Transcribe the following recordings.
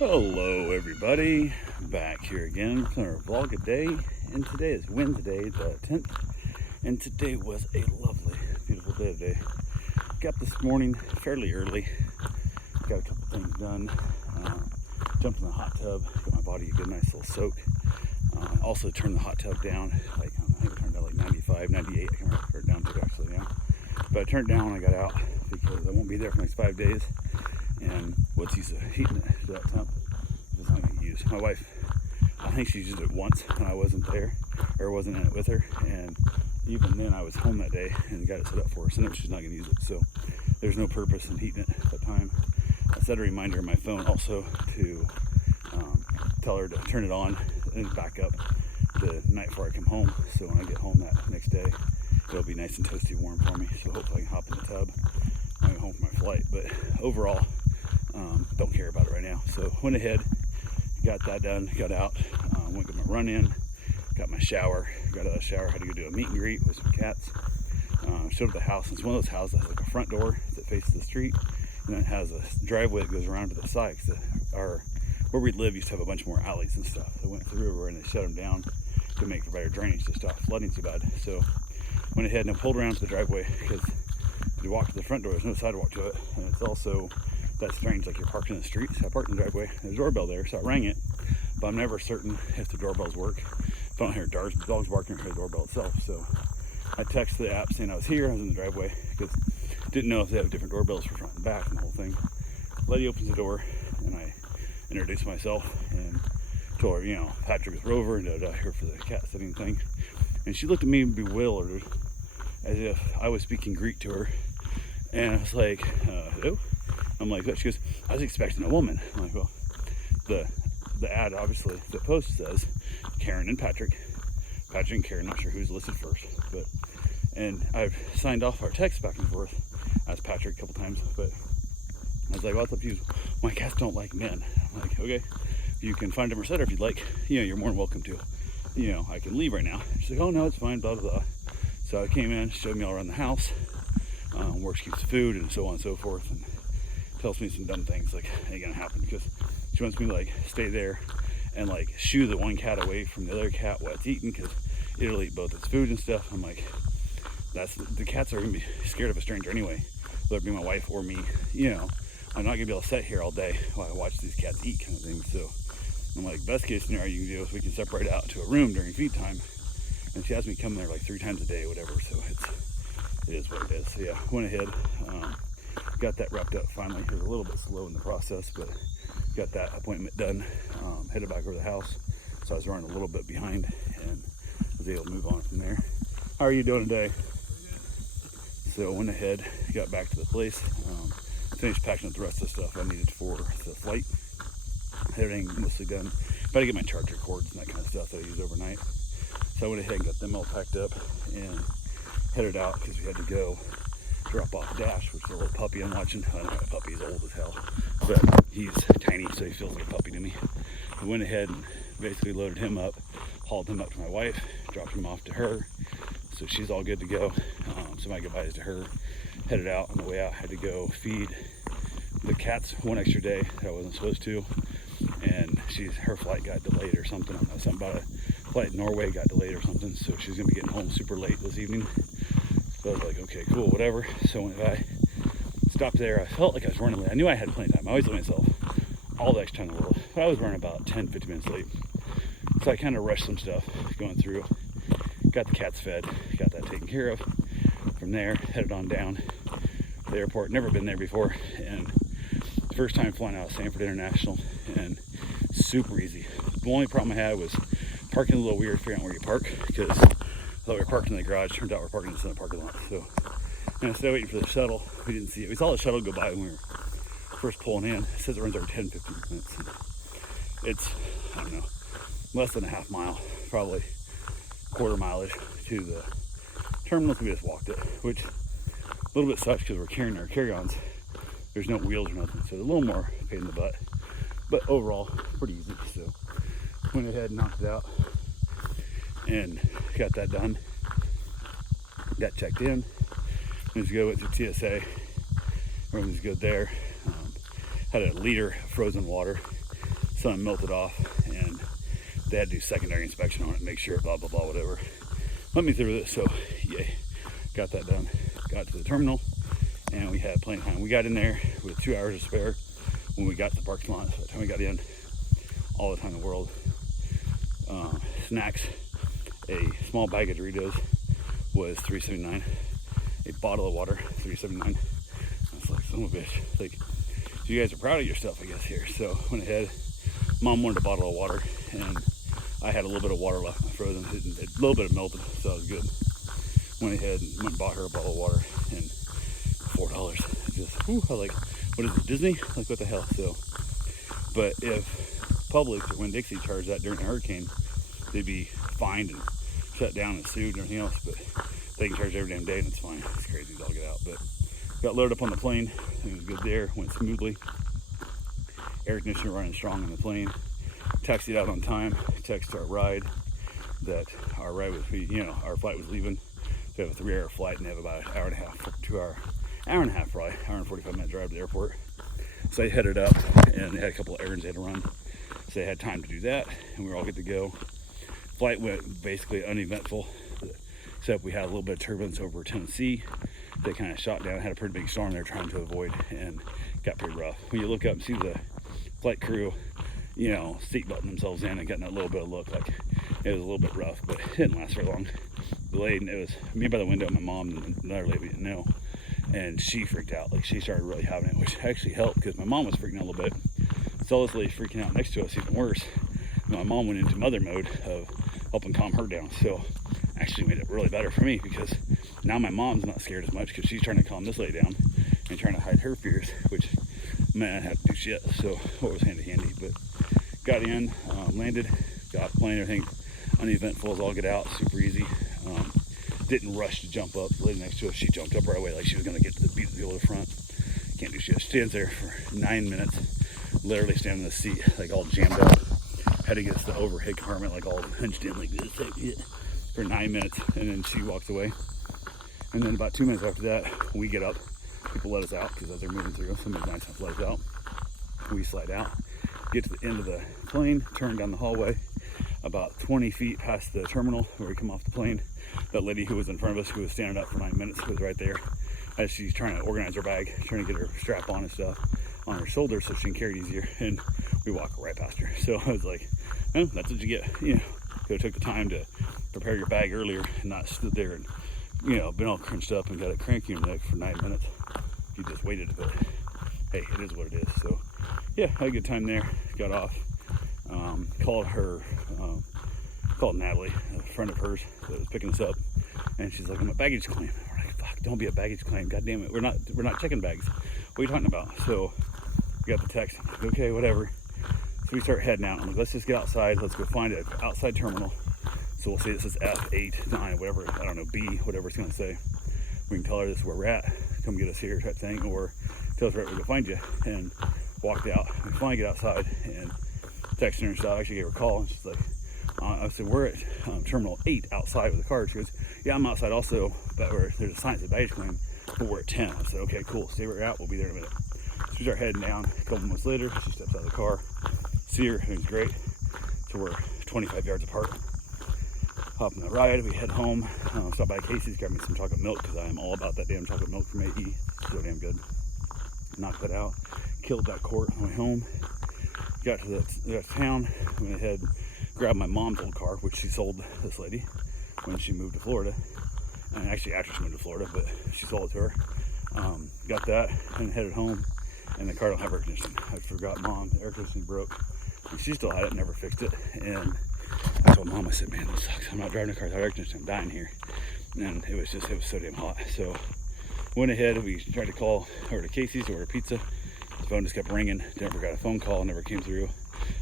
Hello everybody, back here again with another vlog a day, and today is Wednesday the 10th, and today was a lovely, beautiful day today. Got up this morning fairly early, got a couple things done, jumped in the hot tub, got my body a good nice little soak. Also turned the hot tub down, like I think I turned it like 95, 98, I can't remember where it down to actually now. But I turned it down when I got out because I won't be there for the next 5 days. And what's use of heating it to that temp if it's not going to use. My wife, I think she used it once when I wasn't there, or wasn't in it with her, and even then I was home that day and got it set up for her, so no, she's not going to use it, so there's no purpose in heating it at that time. I set a reminder on my phone also to tell her to turn it on and back up the night before I come home, so when I get home that next day, it'll be nice and toasty warm for me, so hopefully I can hop in the tub when I get home from my flight. But overall, don't care about it right now. So went ahead, got that done, got out, went got my run in, got my shower, got out of the shower, had to go do a meet and greet with some cats. Showed up the house. It's one of those houses that has like a front door that faces the street, and then it has a driveway that goes around to the side. Where we live used to have a bunch more alleys and stuff that went through everywhere, and they shut them down to make for better drainage to stop flooding so bad. So went ahead and I pulled around to the driveway because you walk to the front door, there's no sidewalk to it, and it's also that strange, like you're parked in the street. So I parked in the driveway, there's a doorbell there, so I rang it, but I'm never certain if the doorbells work. If I don't hear dogs barking or hear the doorbell itself. So I texted the app saying I was here, I was in the driveway, because didn't know if they have different doorbells for front and back and the whole thing. Lady opens the door, and I introduced myself and told her, Patrick is Rover and here for the cat sitting thing. And she looked at me bewildered, as if I was speaking Greek to her. And I was like, who? I'm like, what? She goes, I was expecting a woman. I'm like, well, the ad, obviously, the post says Karen and Patrick. Patrick and Karen, not sure who's listed first. And I've signed off our text back and forth as Patrick a couple times. But I was like, well, it's up to you. My cats don't like men. I'm like, okay, you can find a different setter if you'd like. You're more than welcome to. I can leave right now. She's like, oh, no, it's fine, blah, blah, blah. So I came in, showed me all around the house, where she keeps food and so on and so forth, and tells me some dumb things like ain't gonna happen, because she wants me to like stay there and like shoo the one cat away from the other cat while it's eating, because it'll eat both its food and stuff. I'm like, the cats are gonna be scared of a stranger anyway, whether it be my wife or me. I'm not gonna be able to sit here all day while I watch these cats eat, kind of thing. So I'm like, best case scenario you can do is we can separate out to a room during feed time. And she has me come there like 3 times a day or whatever, so it is what it is. So yeah, went ahead, got that wrapped up finally. It was a little bit slow in the process, but got that appointment done. Headed back over to the house, so I was running a little bit behind and was able to move on from there. How are you doing today? So went ahead, got back to the place, finished packing up the rest of the stuff I needed for the flight. Everything mostly done. Better get my charger cords and that kind of stuff that I use overnight. So I went ahead and got them all packed up and headed out because we had to go drop off Dash, which is a little puppy I'm watching. I don't know, a puppy is old as hell, but he's tiny, so he feels like a puppy to me. I went ahead and basically loaded him up, hauled him up to my wife, dropped him off to her, so she's all good to go. So my goodbyes to her. Headed out. On the way out, had to go feed the cats one extra day that I wasn't supposed to, and her flight got delayed or something. I don't know, something about a flight in Norway got delayed or something, so she's gonna be getting home super late this evening. So I was like, okay, cool, whatever. So when I stopped there, I felt like I was running late. I knew I had plenty of time. I always let myself all the extra time in the world, but I was running about 10-15 minutes late. So I kind of rushed some stuff going through, got the cats fed, got that taken care of. From there, headed on down to the airport. Never been there before, and first time flying out of Sanford International, and super easy. The only problem I had was parking a little weird, figuring out where you park, because I thought we were parking in the garage. Turned out we're parking in the parking lot. So instead of waiting for the shuttle, we didn't see it. We saw the shuttle go by when we were first pulling in. It says it runs every 10-15 minutes. It's, I don't know, less than a half mile, probably quarter mileage to the terminal. We just walked it, which a little bit sucks because we're carrying our carry-ons. There's no wheels or nothing, so a little more pain in the butt, but overall pretty easy. So went ahead and knocked it out and got that done. Got checked in. Went through TSA. Everything was good there. Had a liter of frozen water Some melted off, and they had to do secondary inspection on it, make sure blah blah blah whatever. Let me through this, so yay, got that done. Got to the terminal, and we had plenty of time. We got in there with 2 hours to spare when we got to the parking lot. So by the time we got in, all the time in the world. Snacks, a small bag of Doritos was $3.79. A bottle of water, $3.79. I was like, son of a bitch. Like, you guys are proud of yourself, I guess, here. So went ahead. Mom wanted a bottle of water, and I had a little bit of water left frozen. A little bit of melted, so that was good. Went ahead and went and bought her a bottle of water, and $4. Just, whew, I was like, what is it, Disney? Like, what the hell? So, but if Publix or Winn-Dixie charged that during a hurricane, they'd be fined and shut down and sued and everything else. But they can charge every damn day, and it's fine. It's crazy to all get out. But got loaded up on the plane. It was good there. Went smoothly. Air conditioner running strong on the plane. Taxied out on time. Text our ride that our ride was, our flight was leaving. We have a 3-hour flight, and they have about an hour and a half, 2 hour, hour and a half probably, hour and 45-minute drive to the airport. So they headed up, and they had a couple of errands they had to run. So they had time to do that, and we were all good to go. Flight went basically uneventful, except we had a little bit of turbulence over Tennessee. They kind of shot down, had a pretty big storm they're trying to avoid, and got pretty rough. When you look up and see the flight crew, seat button themselves in and getting that little bit of look, like it was a little bit rough, but it didn't last very long. Delayed, and it was me by the window, my mom and another lady we didn't know, and she freaked out. Like, she started really having it, which actually helped because my mom was freaking out a little bit. So this lady freaking out next to us even worse. My mom went into mother mode of helping calm her down. So actually made it really better for me, because now my mom's not scared as much because she's trying to calm this lady down and trying to hide her fears, which man, I have to do shit. So it was handy. But got in, landed, got plane, everything uneventful as all get out, super easy. Didn't rush to jump up. The lady next to us, she jumped up right away like she was going to get to the beat of the over front. Can't do shit. Stands there for 9 minutes, literally standing in the seat, like all jammed up. Had to get to the overhead compartment, like all hunched in like this, for 9 minutes, and then she walks away. And then about 2 minutes after that, we get up. People let us out because as they're moving through, somebody's nice enough to let us out. We slide out, get to the end of the plane, turn down the hallway. About 20 feet past the terminal where we come off the plane, that lady who was in front of us, who was standing up for 9 minutes, was right there as she's trying to organize her bag, trying to get her strap on and stuff on her shoulders so she can carry it easier. And we walk right past her. So I was like, oh, that's what you get. So it took the time to prepare your bag earlier and not stood there and, been all crunched up and got it cranky in the neck for 9 minutes. You just waited a bit. Hey, it is what it is. So yeah, had a good time there. Got off. Called Natalie, a friend of hers that was picking us up, and she's like, I'm a baggage claim. We're like, fuck, don't be a baggage claim. God damn it. We're not checking bags. What are you talking about? So we got the text. I'm like, okay, whatever. So we start heading out. I'm like, let's just get outside. Let's go find an outside terminal. So we'll say this is F8, 9, whatever, I don't know, B, whatever it's going to say. We can tell her this is where we're at. Come get us here, type thing, or tell us right where to find you. And walked out. We finally get outside and texted her and stuff. I actually gave her a call, and she's like, I said, we're at Terminal 8 outside with the car. She goes, yeah, I'm outside also, but there's a sign that says baggage claim, but we're at 10. I said, okay, cool. Stay where you're at. We'll be there in a minute. So we start heading down. A couple months later, she steps out of the car. See her. Everything's great. So we're 25 yards apart. Hop in the ride. We head home. Stop by Casey's. Grab me some chocolate milk because I am all about that damn chocolate milk from AE. So damn good. Knocked that out. Killed that quart on the way home. Got to the town. Went ahead, grabbed my mom's old car, which she sold this lady when she moved to Florida. And actually after she moved to Florida, but she sold it to her. Got that and headed home. And the car don't have air conditioning. I forgot Mom, the air conditioning broke. And she still had it, never fixed it. And I told Mom, I said, man, this sucks. I'm not driving a car without air conditioning. I'm dying here. And it was so damn hot. So went ahead, we tried to call over to Casey's to order pizza. The phone just kept ringing. Never got a phone call, never came through.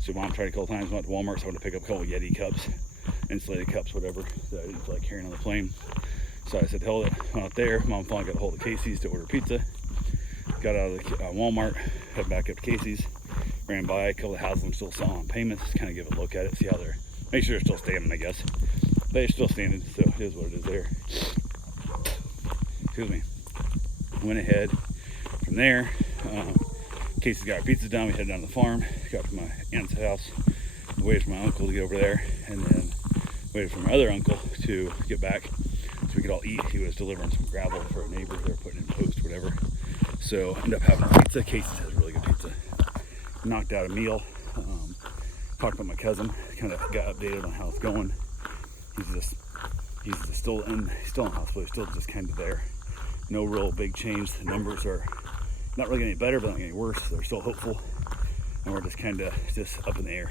So Mom tried a couple times, went to Walmart, so I went to pick up a couple Yeti cups, insulated cups, whatever, that I didn't feel like carrying on the plane. So I said, hold it, went out there. Mom finally got a hold of Casey's to order pizza. Got out of the Walmart, head back up to Casey's, ran by a couple of houses I'm still selling on payments, kind of give a look at it, see how they're, make sure they're still standing, I guess. They're still standing, so it is what it is there. Excuse me. Went ahead from there, Casey's got our pizzas done. We headed down to the farm, got to my aunt's house, waited for my uncle to get over there, and then waited for my other uncle to get back so we could all eat. He was delivering some gravel for a neighbor. They were putting in post, whatever. So ended up having pizza. Casey's has really good pizza. Knocked out a meal. Talked about my cousin. Kind of got updated on how it's going. He's still in hospital. He's still just kind of there. No real big change. The numbers are not really getting any better, but not getting worse. They're still hopeful, and we're just kind of up in the air,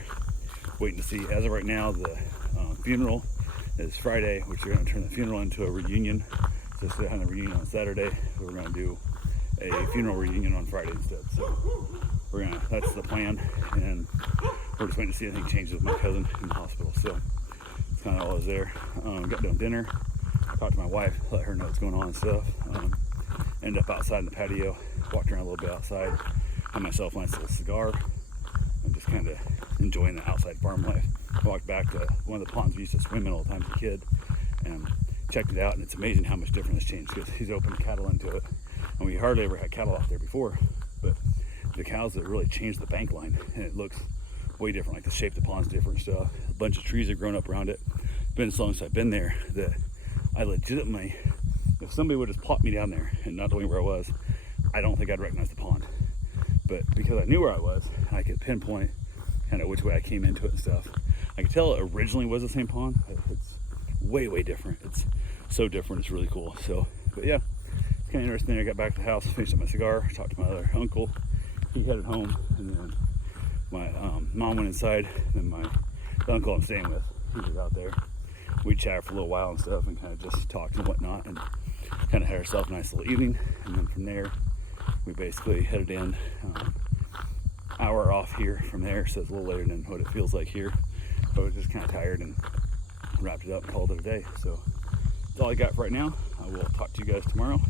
waiting to see. As of right now, the funeral is Friday, which we're going to turn the funeral into a reunion. So instead of having a reunion on Saturday, we're going to do a funeral reunion on Friday instead. So that's the plan, and we're just waiting to see if anything changes with my cousin in the hospital. So it's kind of all I was there. Got done dinner, talked to my wife, let her know what's going on and stuff. Ended up outside in the patio, walked around a little bit outside, had myself a nice little cigar, and just kind of enjoying the outside farm life. I walked back to one of the ponds we used to swim in all the time as a kid, and checked it out, and it's amazing how much different it's changed, because he's opened cattle into it, and we hardly ever had cattle out there before, but the cows have really changed the bank line, and it looks way different. Like the shape of the pond's different stuff. A bunch of trees have grown up around it. It's been so long since I've been there that I legitimately, if somebody would have plopped me down there and not told me where I was, I don't think I'd recognize the pond. But because I knew where I was, I could pinpoint kind of which way I came into it and stuff. I could tell it originally was the same pond. It's way, way different. It's so different. It's really cool. So, but yeah, it's kind of interesting. I got back to the house, finished up my cigar, talked to my other uncle. He headed home, and then my mom went inside, and then the uncle I'm staying with, he was out there. We chatted for a little while and stuff, and kind of just talked and whatnot, and kind of had ourselves a nice little evening. And then from there, we basically headed in, hour off here from there, so it's a little later than what it feels like here. But we're just kind of tired and wrapped it up and called it a day. So that's all I got for right now. I will talk to you guys tomorrow.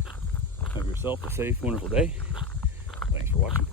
Have yourself a safe, wonderful day. Thanks for watching.